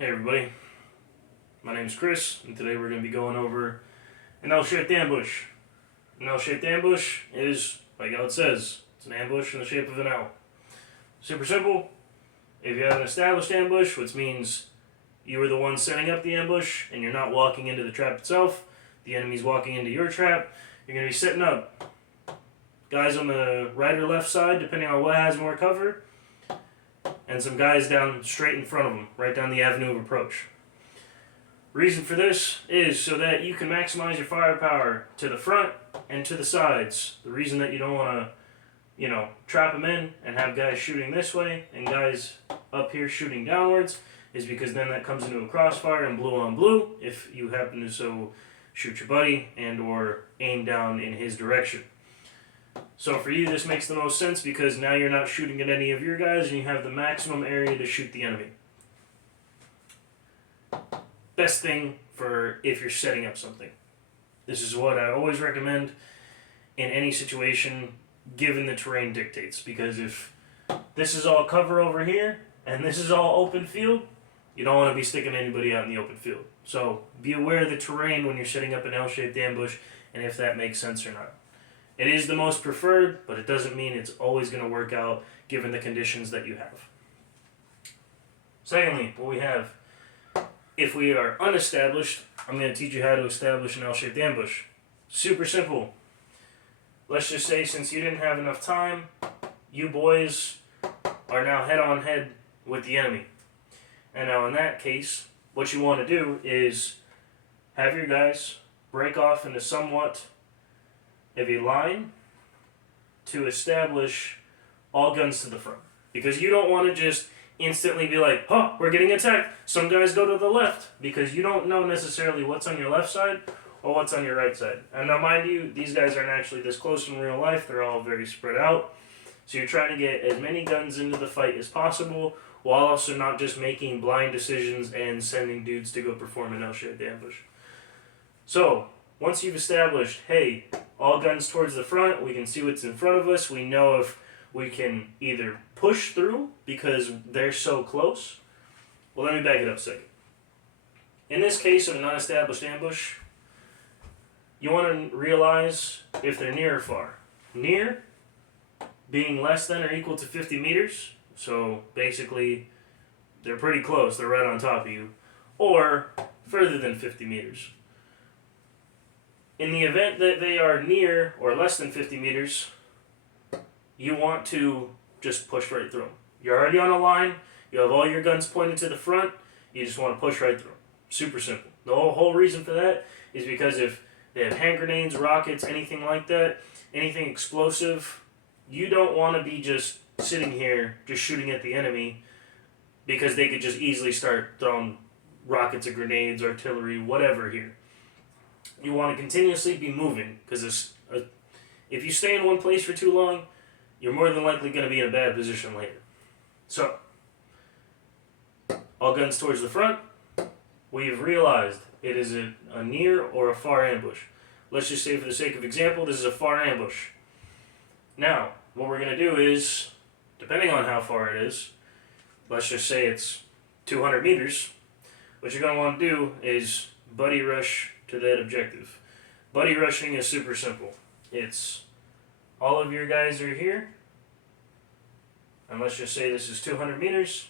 Hey everybody, my name is Chris, and today we're going to be going over an L-shaped ambush. An L-shaped ambush is, like how it says, it's an ambush in the shape of an L. Super simple. If you have an established ambush, which means you were the one setting up the ambush, and you're not walking into the trap itself, the enemy's walking into your trap, you're going to be setting up guys on the right or left side, depending on what has more cover, and some guys down straight in front of them, right down the avenue of approach. Reason for this is so that you can maximize your firepower to the front and to the sides. The reason that you don't want to, trap them in and have guys shooting this way and guys up here shooting downwards is because then that comes into a crossfire and blue on blue if you happen to so shoot your buddy and or aim down in his direction. So for you this makes the most sense because now you're not shooting at any of your guys and you have the maximum area to shoot the enemy. Best thing for if you're setting up something. This is what I always recommend in any situation given the terrain dictates, because if this is all cover over here and this is all open field, you don't want to be sticking anybody out in the open field. So be aware of the terrain when you're setting up an L-shaped ambush and if that makes sense or not. It is the most preferred, but it doesn't mean it's always going to work out given the conditions that you have. Secondly, what we have, if we are unestablished, I'm going to teach you how to establish an L-shaped ambush. Super simple. Let's just say since you didn't have enough time, you boys are now head-on-head with the enemy. And now in that case, what you want to do is have your guys break off into somewhat of a line to establish all guns to the front. Because you don't want to just instantly be like, oh, we're getting attacked. Some guys go to the left because you don't know necessarily what's on your left side or what's on your right side. And now mind you, these guys aren't actually this close in real life. They're all very spread out. So you're trying to get as many guns into the fight as possible while also not just making blind decisions and sending dudes to go perform an L-shaped ambush. So once you've established, hey, all guns towards the front, we can see what's in front of us, we know if we can either push through because they're so close. Well, let me back it up a second. In this case of an unestablished ambush, you want to realize if they're near or far. Near being less than or equal to 50 meters, so basically they're pretty close, they're right on top of you, or further than 50 meters. In the event that they are near or less than 50 meters, you want to just push right through them. You're already on a line, you have all your guns pointed to the front, you just want to push right through them. Super simple. The whole reason for that is because if they have hand grenades, rockets, anything like that, anything explosive, you don't want to be just sitting here just shooting at the enemy because they could just easily start throwing rockets or grenades, artillery, whatever here. You want to continuously be moving because if you stay in one place for too long, you're more than likely going to be in a bad position later. So, all guns towards the front. We've realized it is a near or a far ambush. Let's just say for the sake of example, this is a far ambush. Now, what we're going to do is, depending on how far it is, let's just say it's 200 meters, what you're going to want to do is buddy rush to that objective. Buddy rushing is super simple. It's all of your guys are here, and let's just say this is 200 meters.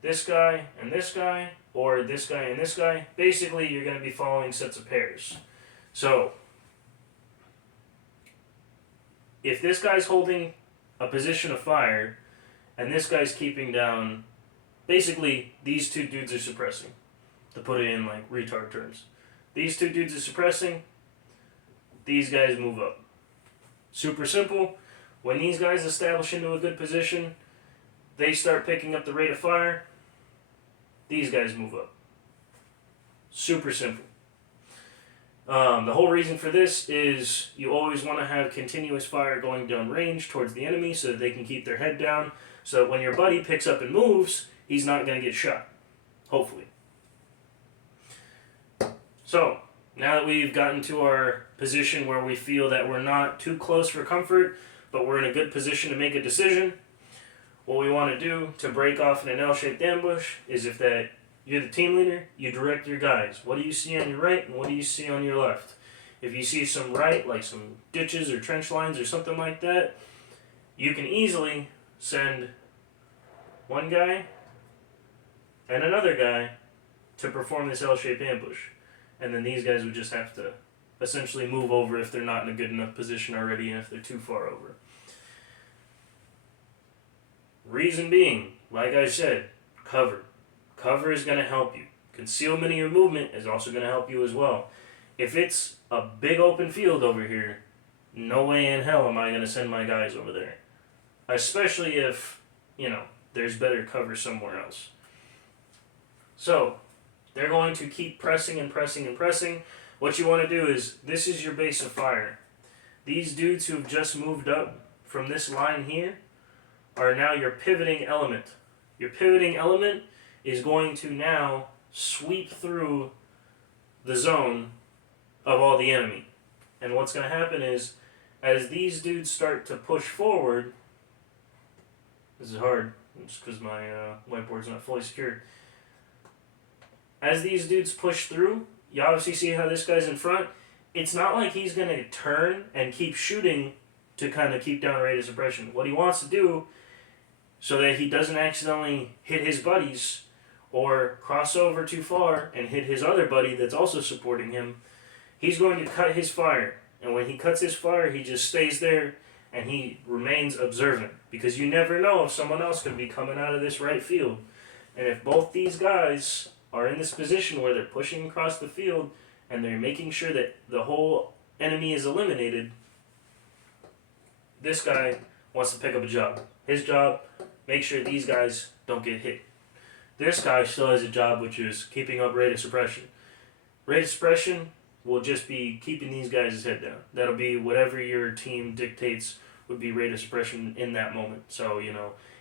This guy and this guy, or this guy and this guy. Basically, you're going to be following sets of pairs. So, if this guy's holding a position of fire, and this guy's keeping down, basically, these two dudes are suppressing. To put it in like retard terms. These two dudes are suppressing, these guys move up. Super simple. When these guys establish into a good position, they start picking up the rate of fire, these guys move up. Super simple. The whole reason for this is you always want to have continuous fire going down range towards the enemy so that they can keep their head down, so that when your buddy picks up and moves, he's not going to get shot. Hopefully. So, now that we've gotten to our position where we feel that we're not too close for comfort, but we're in a good position to make a decision, What we want to do to break off in an L-shaped ambush is if that you're the team leader, you direct your guys. What do you see on your right and what do you see on your left? If you see some right, like some ditches or trench lines or something like that, you can easily send one guy and another guy to perform this L-shaped ambush. And then these guys would just have to essentially move over if they're not in a good enough position already and if they're too far over. Reason being, like I said, cover. Cover is going to help you. Concealment of your movement is also going to help you as well. If it's a big open field over here, no way in hell am I going to send my guys over there. Especially if, there's better cover somewhere else. So, they're going to keep pressing and pressing and pressing. What you want to do is, this is your base of fire. These dudes who have just moved up from this line here are now your pivoting element. Your pivoting element is going to now sweep through the zone of all the enemy. And what's going to happen is, as these dudes start to push forward, this is hard, just because my whiteboard's not fully secured. As these dudes push through, you obviously see how this guy's in front. It's not like he's going to turn and keep shooting to kind of keep down rate of suppression. What he wants to do, so that he doesn't accidentally hit his buddies or cross over too far and hit his other buddy that's also supporting him, he's going to cut his fire. And when he cuts his fire, he just stays there and he remains observant. Because you never know if someone else could be coming out of this right field. And if both these guys are in this position where they're pushing across the field and they're making sure that the whole enemy is eliminated, this guy wants to pick up a job. His job, make sure these guys don't get hit. This guy still has a job, which is keeping up rate of suppression. Rate of suppression will just be keeping these guys' head down. That'll be whatever your team dictates would be rate of suppression in that moment. So,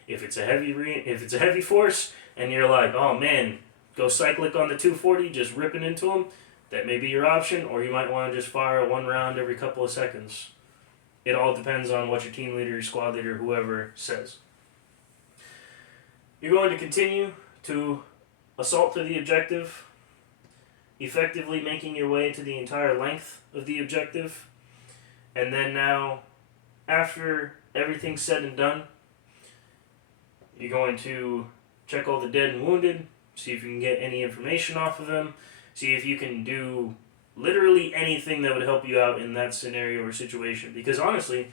if it's a heavy force and you're like, oh man, go cyclic on the 240, just ripping into them, that may be your option, or you might want to just fire one round every couple of seconds. It all depends on what your team leader, your squad leader, whoever says. You're going to continue to assault to the objective, effectively making your way to the entire length of the objective. And then now, after everything's said and done, you're going to check all the dead and wounded, see if you can get any information off of them, see if you can do literally anything that would help you out in that scenario or situation. Because honestly,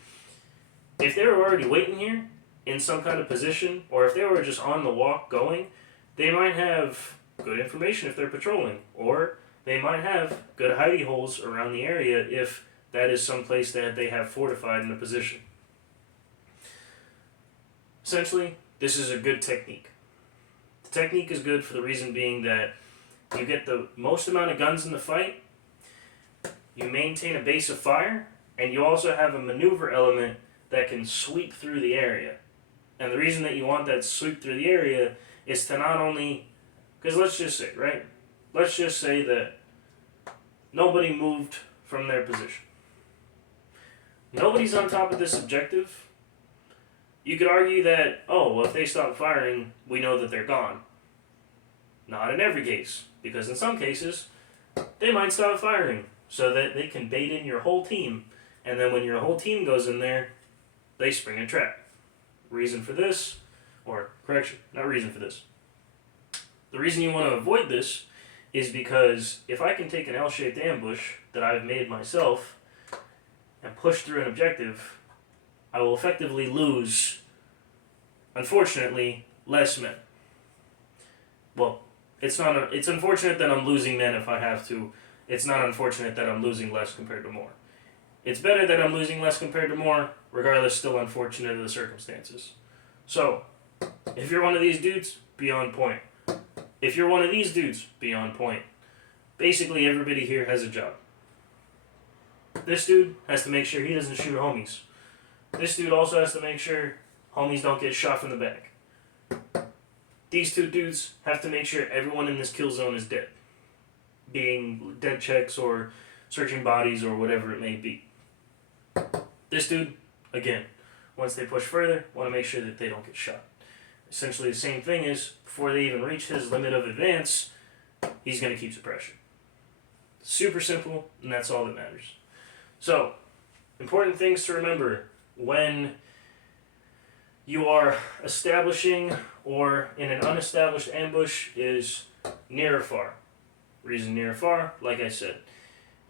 if they were already waiting here in some kind of position, or if they were just on the walk going, they might have good information if they're patrolling, or they might have good hidey holes around the area if that is some place that they have fortified in a position. Essentially, this is a good technique. The technique is good for the reason being that you get the most amount of guns in the fight, you maintain a base of fire, and you also have a maneuver element that can sweep through the area. And the reason that you want that sweep through the area is to not only, because let's just say that nobody moved from their position. Nobody's on top of this objective. You could argue that, if they stop firing, we know that they're gone. Not in every case, because in some cases, they might stop firing so that they can bait in your whole team. And then when your whole team goes in there, they spring a trap. Reason for this, the reason you want to avoid this is because if I can take an L-shaped ambush that I've made myself and push through an objective, I will effectively lose, unfortunately, less men. Well, it's unfortunate that I'm losing men if I have to. It's not unfortunate that I'm losing less compared to more. It's better that I'm losing less compared to more, regardless, still unfortunate of the circumstances. So, if you're one of these dudes, be on point. If you're one of these dudes, be on point. Basically, everybody here has a job. This dude has to make sure he doesn't shoot homies. This dude also has to make sure homies don't get shot from the back. These two dudes have to make sure everyone in this kill zone is dead. Being dead checks or searching bodies or whatever it may be. This dude, again, once they push further, want to make sure that they don't get shot. essentially the same thing is, before they even reach his limit of advance, he's going to keep suppression. Super simple, and that's all that matters. So, important things to remember when you are establishing or in an unestablished ambush is near or far. Reason near or far, like I said.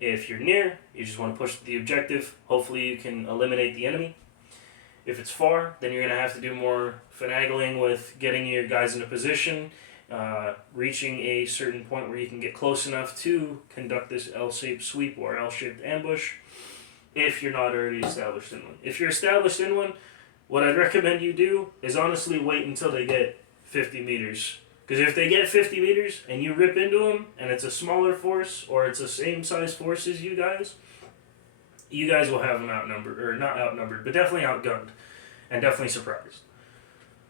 If you're near, you just want to push the objective. Hopefully you can eliminate the enemy. If it's far, then you're going to have to do more finagling with getting your guys into position, reaching a certain point where you can get close enough to conduct this L-shaped sweep or L-shaped ambush if you're not already established in one. If you're established in one, what I'd recommend you do is honestly wait until they get 50 meters. Because if they get 50 meters and you rip into them and it's a smaller force or it's the same size force as you guys will have them outnumbered, or not outnumbered, but definitely outgunned and definitely surprised.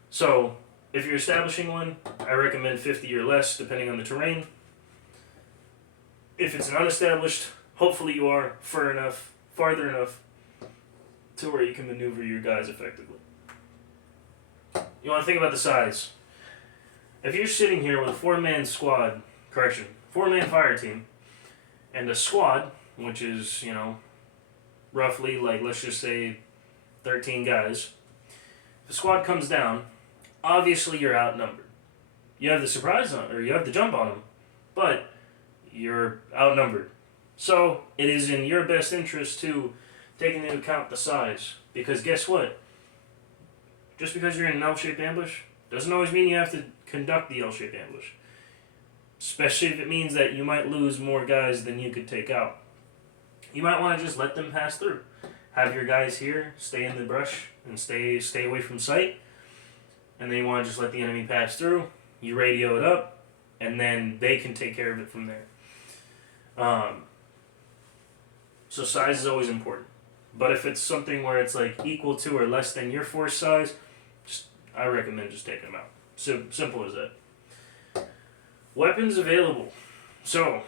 So if you're establishing one, I recommend 50 or less depending on the terrain. If it's an unestablished, hopefully you are farther enough to where you can maneuver your guys effectively. You want to think about the size. If you're sitting here with a 4-man squad, 4-man fire team, and a squad, which is, roughly, like, let's just say 13 guys, if the squad comes down, obviously you're outnumbered. You have the surprise on, or you have the jump on them, but you're outnumbered. So it is in your best interest to take into account the size, because guess what? Just because you're in an L-shaped ambush doesn't always mean you have to conduct the L-shaped ambush. Especially if it means that you might lose more guys than you could take out. You might want to just let them pass through. Have your guys here, stay in the brush, and stay away from sight. And then you want to just let the enemy pass through. You radio it up, and then they can take care of it from there. So size is always important. But if it's something where it's like equal to or less than your force size, I recommend just taking them out. So simple as that. Weapons available. So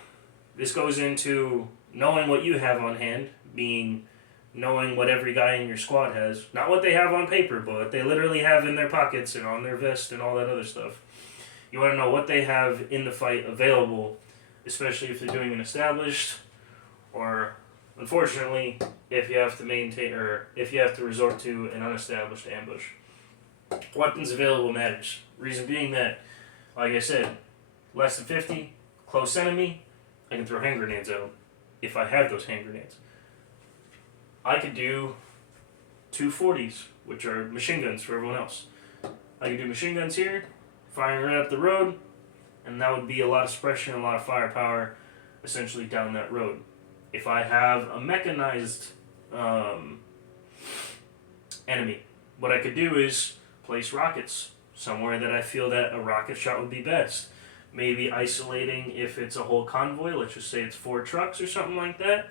this goes into knowing what you have on hand, being knowing what every guy in your squad has. Not what they have on paper, but what they literally have in their pockets and on their vest and all that other stuff. You want to know what they have in the fight available, especially if they're doing an established, or unfortunately, if you have to maintain, or if you have to resort to an unestablished ambush. Weapons available matters. Reason being that, like I said, less than 50, close enemy, I can throw hand grenades at them if I have those hand grenades. I could do 240s, which are machine guns for everyone else. I could do machine guns here, firing right up the road, and that would be a lot of suppression, a lot of firepower, essentially down that road. If I have a mechanized enemy, what I could do is place rockets somewhere that I feel that a rocket shot would be best. Maybe isolating if it's a whole convoy, let's just say it's 4 trucks or something like that.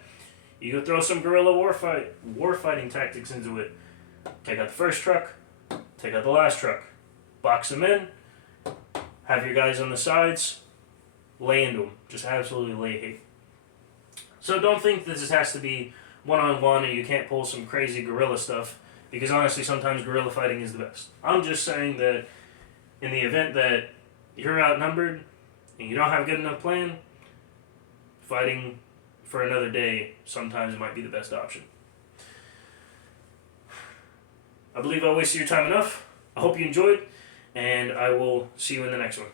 You could throw some guerrilla warfighting tactics into it. Take out the first truck, take out the last truck, box them in, have your guys on the sides, lay into them. Just absolutely lay hate. So don't think that this has to be one-on-one and you can't pull some crazy guerrilla stuff, because honestly sometimes guerrilla fighting is the best. I'm just saying that in the event that you're outnumbered and you don't have a good enough plan, fighting for another day sometimes might be the best option. I believe I wasted your time enough. I hope you enjoyed, and I will see you in the next one.